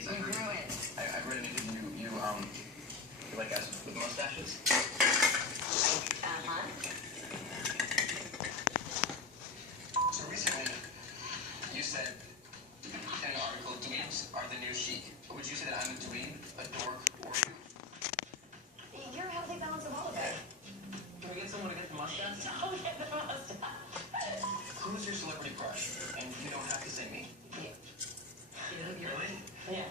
Ladies, I've heard you like guys with mustaches? Uh-huh. So recently, you said in an article, dweebs are the new chic. But would you say that I'm a dweeb, a dork, or a You're a healthy balance of all of it. Can we get someone to get the mustache? Don't get the mustache. Who's your celebrity crush? And you don't have to say me. Yeah. Really? Yeah.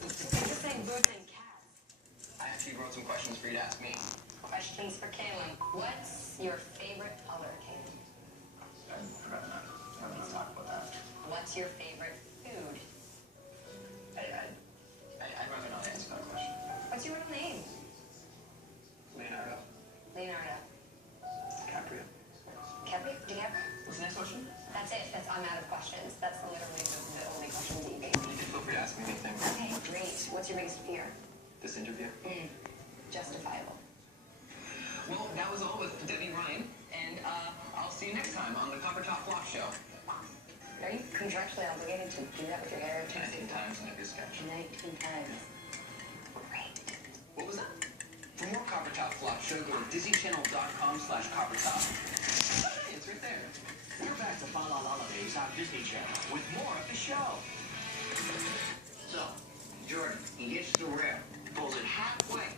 You're just saying birds and cats. I actually wrote some questions for you to ask me. Questions for Kaylin. What's your favorite color, Kaylin? I forgot that. I don't want to talk about that. What's your favorite food? I'd rather not answer that question. What's your real name? Leonardo. Leonardo. DiCaprio. DiCaprio? What's the next question? That's it. I'm out of questions. That's literally the only question that you gave me. You can feel free to ask me anything. Okay, great. What's your biggest fear? This interview. Justifiable. Well, that was all with Debbie Ryan, and I'll see you next time on the Copper Top Flop Show. Are you contractually obligated to do that with your hair? 19 times in every sketch. 19 times. Great. What was that? For more Copper Top Flop Show, go to DisneyChannel.com/CopperTop. Hey, it's right there. We're back to Fa La Holidays on Disney Channel with more of the show. So, Jordan, he hits the rail, pulls it halfway.